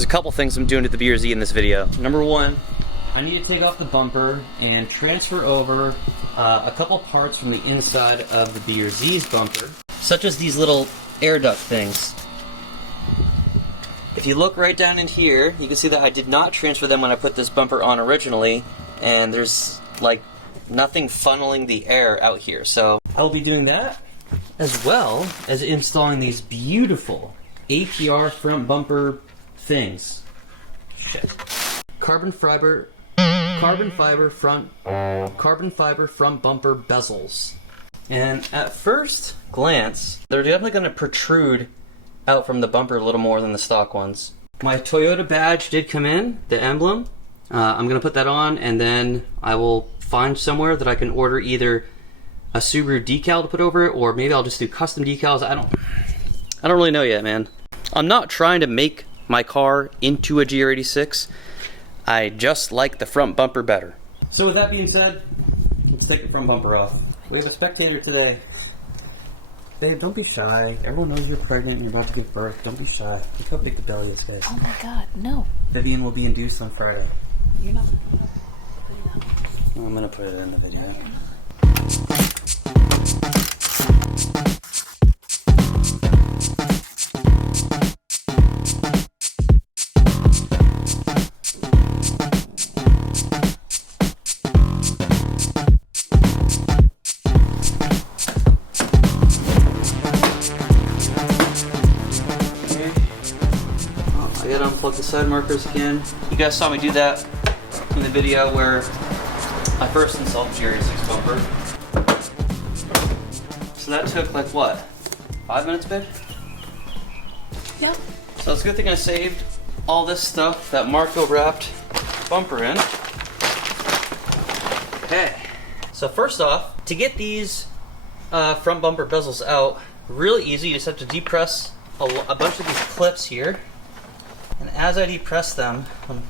there's a couple things I'm doing to the BRZ in this video. Number one, I need to take off the bumper and transfer over a couple parts from the inside of the BRZ's bumper, such as these little air duct things. If you look right down in here, you can see that I did not transfer them when I put this bumper on originally, and there's like nothing funneling the air out here. So I will be doing that, as well as installing these beautiful APR front bumper things. Shit. Carbon fiber front bumper bezels. And at first glance, they're definitely going to protrude out from the bumper a little more than the stock ones. My Toyota badge did come in, the emblem. I'm going to put that on, and then I will find somewhere that I can order either a Subaru decal to put over it, or maybe I'll just do custom decals. I don't really know yet, man. I'm not trying to make my car into a GR86. I just like the front bumper better. So with that being said, let's take the front bumper off. We have a spectator today. Babe, don't be shy. Everyone knows you're pregnant and you're about to give birth. Don't be shy. Look how big the belly is, guys. Oh my god, no. Vivian will be induced on Friday. You're not. I'm gonna put it in the video. I gotta unplug the side markers again. You guys saw me do that in the video where I first installed the GR86 bumper. So that took like what? 5 minutes, babe? Yep. So it's a good thing I saved all this stuff that Marco wrapped bumper in. Okay. So first off, to get these front bumper bezels out, really easy. You just have to depress a bunch of these clips here. And as I depress them, I'm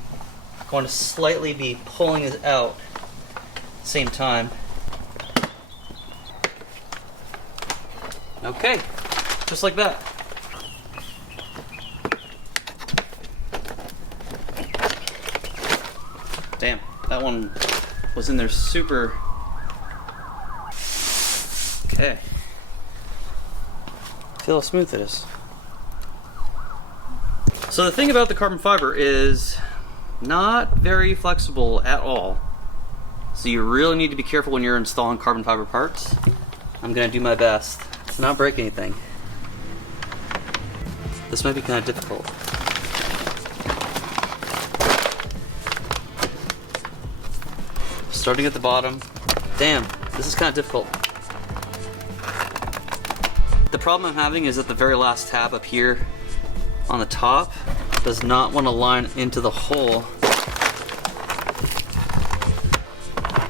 going to slightly be pulling it out at the same time. Okay, just like that. Damn, that one was in there super. Okay. Feel how smooth it is. So the thing about the carbon fiber is not very flexible at all. So you really need to be careful when you're installing carbon fiber parts. I'm gonna do my best to not break anything. This might be kind of difficult. Starting at the bottom. Damn, this is kind of difficult. The problem I'm having is that the very last tab up here on the top does not want to line into the hole.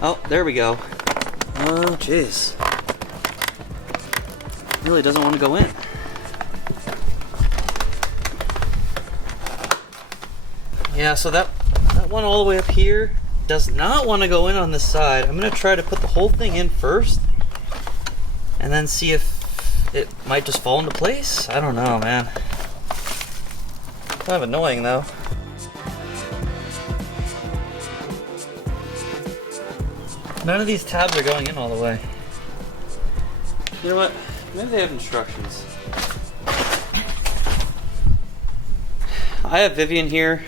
Oh, there we go. Oh, jeez. Really doesn't want to go in. Yeah, so that one all the way up here does not want to go in on this side. I'm going to try to put the whole thing in first and then see if it might just fall into place. I don't know, man. Kind of annoying though. None of these tabs are going in all the way. You know what? Maybe they have instructions. I have Vivian here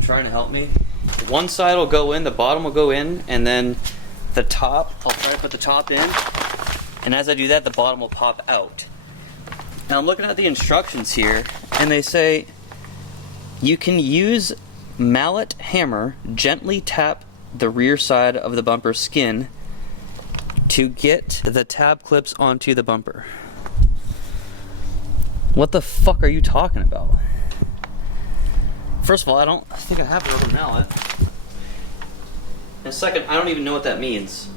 trying to help me. One side will go in, the bottom will go in, and then the top, I'll try to put the top in. And as I do that, the bottom will pop out. Now I'm looking at the instructions here, and they say you can use mallet hammer, gently tap the rear side of the bumper skin to get the tab clips onto the bumper. What the fuck are you talking about? First of all, I don't think I have a rubber mallet. And second, I don't even know what that means.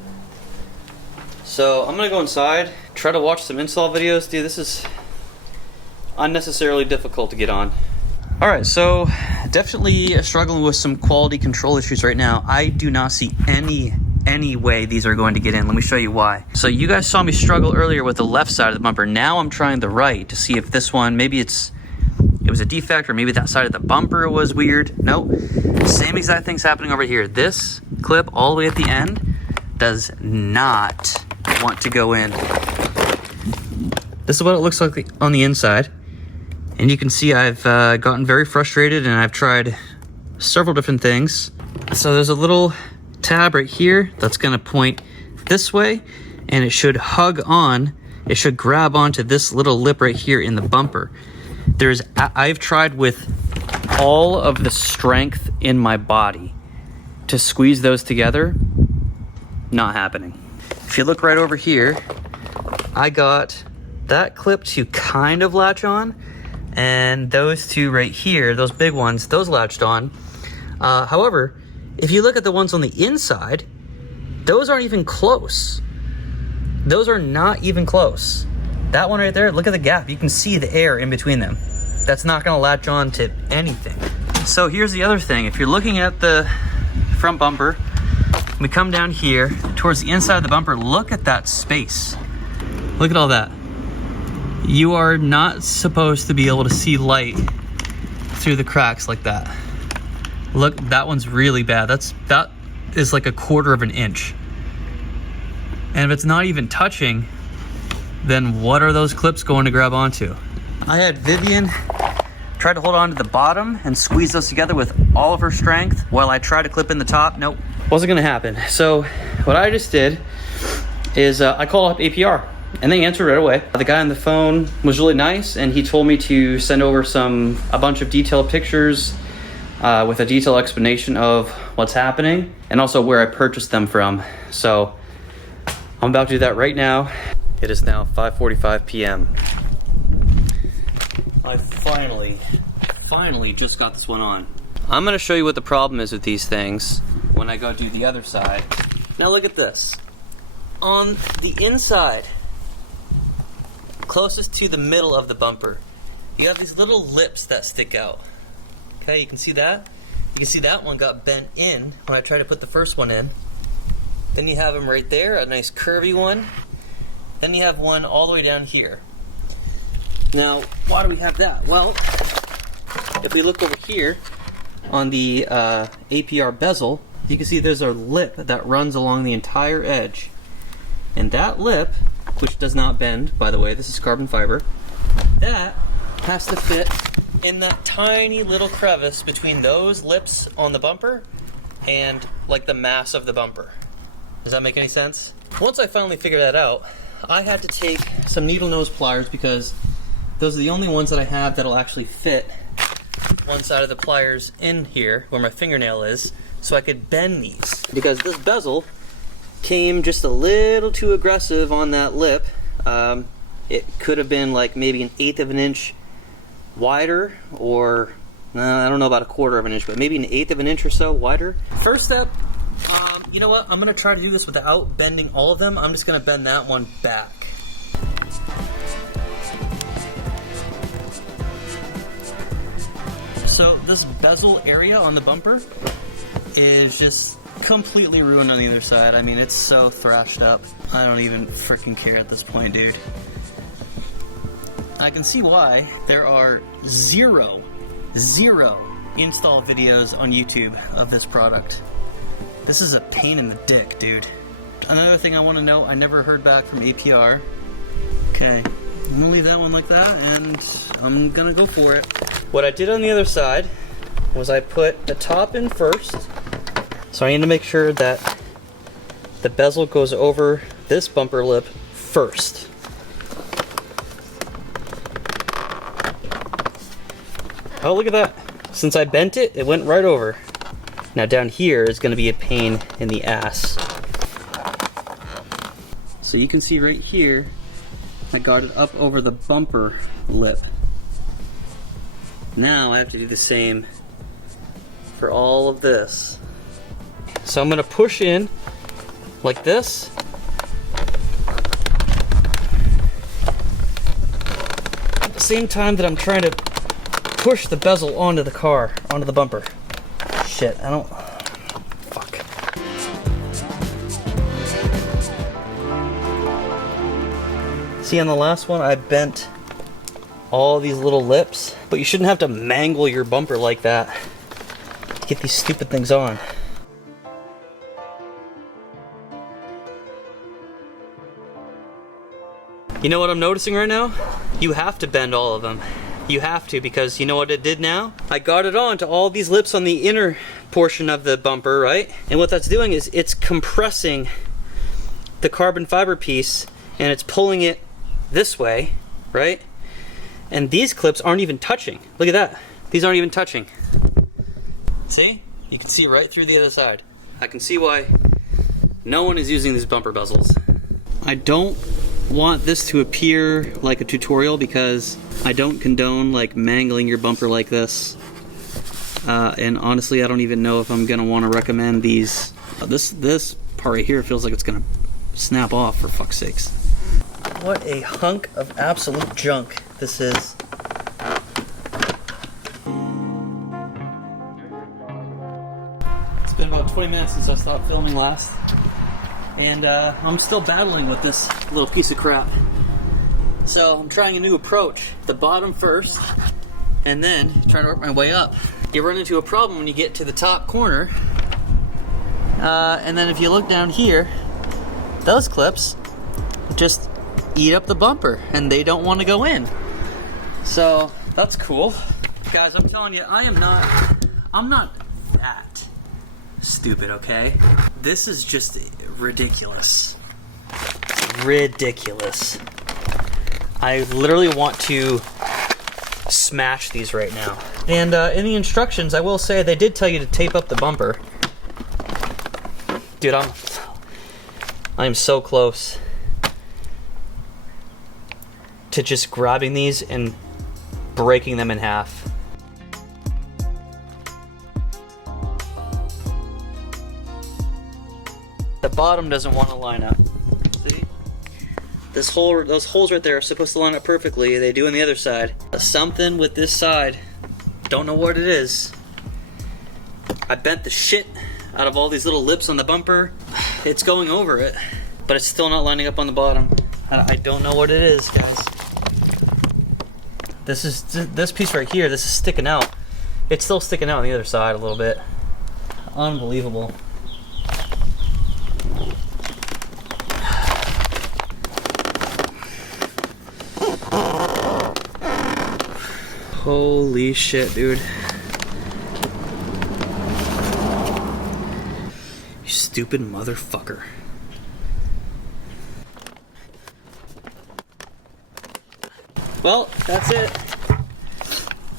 So I'm gonna go inside, try to watch some install videos. Dude, this is unnecessarily difficult to get on. Alright, so definitely struggling with some quality control issues right now. I do not see any way these are going to get in. Let me show you why. So you guys saw me struggle earlier with the left side of the bumper. Now I'm trying the right to see if this one, maybe it's it was a defect, or maybe that side of the bumper was weird. Nope, same exact thing's happening over here. This clip all the way at the end does not want to go in. This is what it looks like on the inside. And you can see I've gotten very frustrated, and I've tried several different things. So there's a little tab right here that's gonna point this way, and it should hug on, it should grab onto this little lip right here in the bumper. I've tried with all of the strength in my body to squeeze those together, not happening. If you look right over here, I got that clip to kind of latch on, and those two right here, those big ones, those latched on. However, if you look at the ones on the inside, those aren't even close. Those are not even close. That one right there, look at the gap. You can see the air in between them. That's not gonna latch on to anything. So here's the other thing. If you're looking at the front bumper, we come down here towards the inside of the bumper, look at that space. Look at all that. You are not supposed to be able to see light through the cracks like that. Look, that one's really bad. That is like 1/4 of an inch. And if it's not even touching, then what are those clips going to grab onto? I had Vivian try to hold on to the bottom and squeeze those together with all of her strength while I tried to clip in the top. Nope, wasn't gonna happen. So what I just did is I called up APR, and they answered right away. The guy on the phone was really nice, and he told me to send over a bunch of detailed pictures with a detailed explanation of what's happening and also where I purchased them from. So I'm about to do that right now. It is now 5:45 p.m. I finally just got this one on. I'm gonna show you what the problem is with these things when I go do the other side. Now look at this. On the inside, closest to the middle of the bumper, you have these little lips that stick out. Okay, you can see that? You can see that one got bent in when I tried to put the first one in. Then you have them right there, a nice curvy one. Then you have one all the way down here. Now, why do we have that? Well, if we look over here on the APR bezel, you can see there's a lip that runs along the entire edge. And that lip, which does not bend, by the way, this is carbon fiber, that has to fit in that tiny little crevice between those lips on the bumper and like the mass of the bumper. Does that make any sense? Once I finally figured that out, I had to take some needle nose pliers because those are the only ones that I have that'll actually fit one side of the pliers in here where my fingernail is, so I could bend these. Because this bezel came just a little too aggressive on that lip. It could have been like maybe 1/8 of an inch wider, or I don't know about 1/4 of an inch, but maybe 1/8 of an inch or so wider. First step, you know what? I'm gonna try to do this without bending all of them. I'm just gonna bend that one back. So this bezel area on the bumper is just completely ruined on the other side. I mean, it's so thrashed up. I don't even freaking care at this point, dude. I can see why there are zero install videos on YouTube of this product. This is a pain in the dick, dude. Another thing I want to know, I never heard back from APR. Okay, I'm gonna leave that one like that, and I'm gonna go for it. What I did on the other side was I put the top in first. So I need to make sure that the bezel goes over this bumper lip first. Oh, look at that. Since I bent it, it went right over. Now down here is going to be a pain in the ass. So you can see right here, I got it up over the bumper lip. Now I have to do the same for all of this. So I'm going to push in like this. At the same time that I'm trying to push the bezel onto the car, onto the bumper. Shit, I don't... Fuck. See, on the last one, I bent all these little lips, but you shouldn't have to mangle your bumper like that to get these stupid things on. You know what I'm noticing right now? You have to bend all of them. You have to, because you know what it did now? I got it on to all these lips on the inner portion of the bumper, right? And what that's doing is it's compressing the carbon fiber piece and it's pulling it this way, right? And these clips aren't even touching. Look at that. These aren't even touching. See? You can see right through the other side. I can see why no one is using these bumper bezels. I don't want this to appear like a tutorial because I don't condone like mangling your bumper like this. And honestly, I don't even know if I'm gonna want to recommend these. This part right here feels like it's gonna snap off, for fuck's sakes. What a hunk of absolute junk this is. It's been about 20 minutes since I stopped filming last, and I'm still battling with this little piece of crap. So I'm trying a new approach. The bottom first, and then trying to work my way up. You run into a problem when you get to the top corner, and then if you look down here, those clips just eat up the bumper and they don't want to go in. So that's cool. Guys, I'm telling you, I'm not that stupid, okay? This is just ridiculous. Ridiculous. I literally want to smash these right now. And in the instructions, I will say they did tell you to tape up the bumper. Dude, I'm so close to just grabbing these and breaking them in half. The bottom doesn't want to line up. See? Those holes right there are supposed to line up perfectly. They do on the other side. Something with this side, don't know what it is. I bent the shit out of all these little lips on the bumper. It's going over it, but it's still not lining up on the bottom. I don't know what it is, guys. This piece right here, this is sticking out. It's still sticking out on the other side a little bit. Unbelievable. Holy shit, dude. You stupid motherfucker. Well, that's it.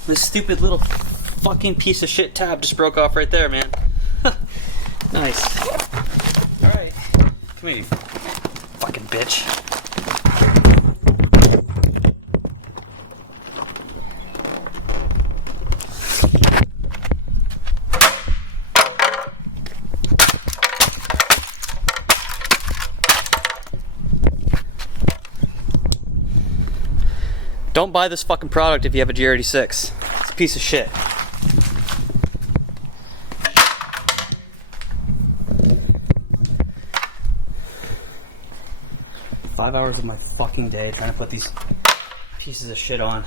This stupid little fucking piece of shit tab just broke off right there, man. Nice. Alright. Come here, you fucking bitch. Don't buy this fucking product if you have a GR86. It's a piece of shit. Five hours of my fucking day trying to put these pieces of shit on.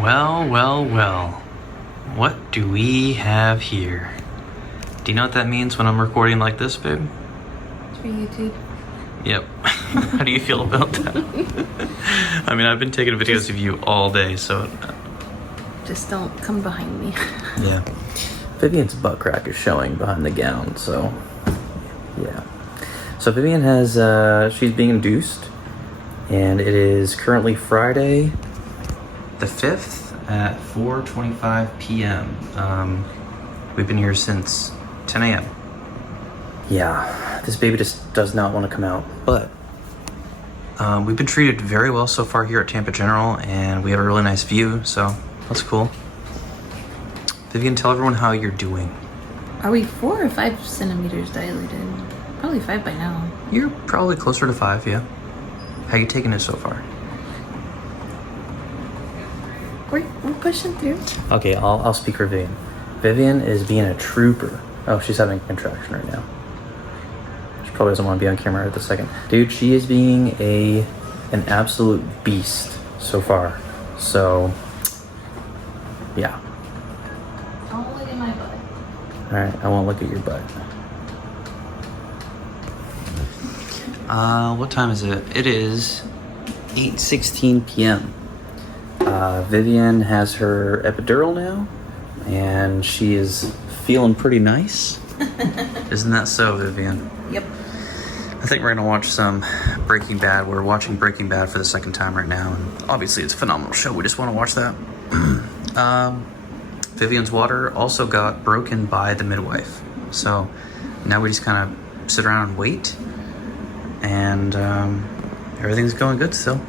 Well, well, well. What do we have here? Do you know what that means when I'm recording like this, babe? It's for YouTube. Yep. How do you feel about that? I mean, I've been taking videos of you all day, so Just don't come behind me. Yeah. Vivian's butt crack is showing behind the gown, so yeah. So Vivian has, she's being induced, and it is currently Friday the 5th at 4:25 p.m. We've been here since 10 a.m. Yeah, this baby just does not want to come out, but we've been treated very well so far here at Tampa General, and we have a really nice view, so that's cool. Vivian, tell everyone how you're doing. Are we 4 or 5 centimeters dilated? Probably 5 by now. You're probably closer to 5, yeah. How you taking it so far? We're pushing through. Okay, I'll speak for Vivian. Vivian is being a trooper. Oh, she's having a contraction right now. She probably doesn't want to be on camera at the second. Dude, she is being an absolute beast so far. So, yeah. Don't look at my butt. Alright, I won't look at your butt. What time is it? It is 8:16 p.m. Vivian has her epidural now, and she is feeling pretty nice. Isn't that so, Vivian? Yep. I think we're gonna watch some Breaking Bad. We're watching Breaking Bad for the second time right now, and obviously it's a phenomenal show. We just want to watch that. Vivian's water also got broken by the midwife, so now we just kind of sit around and wait, and everything's going good still.